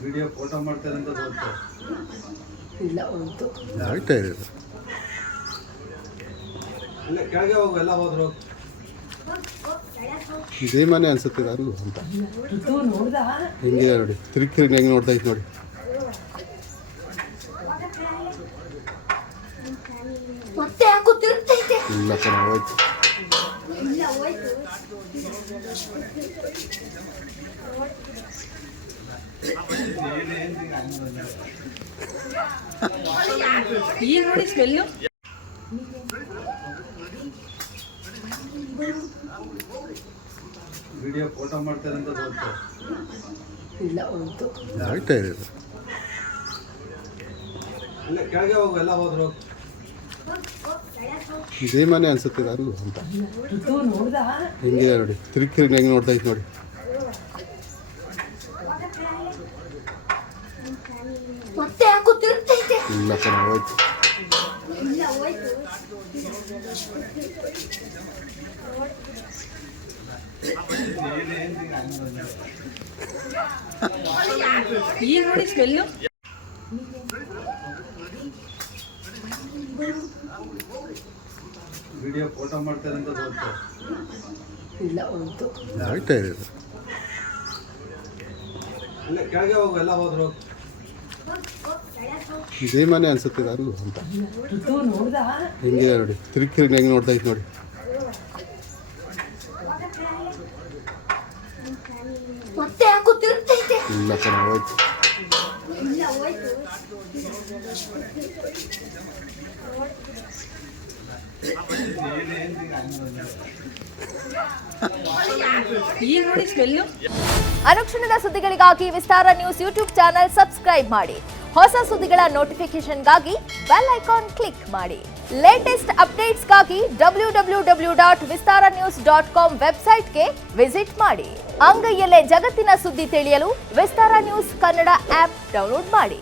Video photo ಮಾಡ್ತಾರೆ ಅಂತ ಗೊತ್ತು ಇಲ್ಲ ಹೋಯ್ತು ಆಯ್ತಾ ಇದೆ ಇಲ್ಲ ಕೆಳಗೆ ಹೋಗು ಎಲ್ಲ ಹೋದ್ರು ಇದೇ ಮನೆ ಅನ್ಸುತ್ತೆ ಅಲ್ವ ಅಂತ ನೋಡ್ದ ಹಿಂಗೆ ನೋಡಿ ತಿರುಗಿ ಹೆಂಗೆ ನೋಡ್ತಾ ಇತ್ತು ನೋಡಿ ಮತ್ತೆ ಯಾಕೋ ತಿರುಗ್ತೈತೆ ಇಲ್ಲ ಕಣ ಹೋಯ್ತು ಇಲ್ಲ ಹೋಯ್ತು ಈಗ ನೋಡಿ ಸ್ಮೆಲ್ಲು ವಿಡಿಯೋ ಫೋಟೋ ಮಾಡ್ತಾರೆ ಅಂತ ಗೊತ್ತು ಇಲ್ಲ ಹೋಯ್ತು ಆಯ್ತಾ ಇದೆ ಇಲ್ಲ ಕೆಳಗೆ ಹೋಗು ಎಲ್ಲ ಹೋದ್ರು ಇದೇ ಮನೆ ಅನ್ಸುತ್ತೆ ಅಲ್ವ ಅಂತ ನೋಡ್ದ ಹಿಂಗೆ ನೋಡಿ ತಿರುಗಿ ಹೆಂಗೆ ನೋಡ್ತಾ ಇತ್ತು ನೋಡಿ ಮತ್ತೆ ಯಾಕೋ ತಿರುಗ್ತೈತೆ ಇಲ್ಲ ಕಣ ಹೋಯ್ತು ಇಲ್ಲ ಹೋಯ್ತು ಈಗ ನೋಡಿ ಸ್ಮೆಲ್ಲು ವಿಡಿಯೋ ಫೋಟೋ ಮಾಡ್ತಾರೆ ಅಂತ ಗೊತ್ತು ಇಲ್ಲ ಹೋಯ್ತು ಆಯ್ತಾ ಇದೆ ಇಲ್ಲ ಕೆಳಗೆ ಹೋಗು ಎಲ್ಲ ಹೋದ್ರು ಇದೇ ಮನೆ ಅನ್ಸುತ್ತೆ ಅಲ್ವ ಅಂತ ನೋಡ್ದ ಹಿಂಗೆ ನೋಡಿ ತಿರುಗಿ ಹೆಂಗೆ ನೋಡ್ತಾ ಇತ್ತು ನೋಡಿ ಮತ್ತೆ ಯಾಕೋ ತಿರುಗ್ತೈತೆ ಇಲ್ಲ ಕಣ ಹೋಯ್ತು ಇಲ್ಲ ಹೋಯ್ತು ಈಗ ನೋಡಿ ಸ್ಮೆಲ್ಲು ಅನುಕ್ಷಣದ ಸುದ್ದಿಗಳಿಗಾಗಿ ವಿಸ್ತಾರ ನ್ಯೂಸ್ ಯೂಟ್ಯೂಬ್ ಚಾನೆಲ್ ಸಬ್ಸ್ಕ್ರೈಬ್ ಮಾಡಿ. ಹೊಸ ಸುದ್ದಿಗಳ ನೋಟಿಫಿಕೇಶನ್ಗಾಗಿ ಬೆಲ್ ಐಕಾನ್ ಕ್ಲಿಕ್ ಮಾಡಿ. ಲೇಟೆಸ್ಟ್ ಅಪ್ಡೇಟ್ಸ್ಗಾಗಿ www.vistaranews.com ವೆಬ್ಸೈಟ್ಗೆ ವಿಸಿಟ್ ಮಾಡಿ. ಅಂಗೈಯಲ್ಲೇ ಜಗತ್ತಿನ ಸುದ್ದಿ ತಿಳಿಯಲು ವಿಸ್ತಾರ ನ್ಯೂಸ್ ಕನ್ನಡ ಆಪ್ ಡೌನ್ಲೋಡ್ ಮಾಡಿ.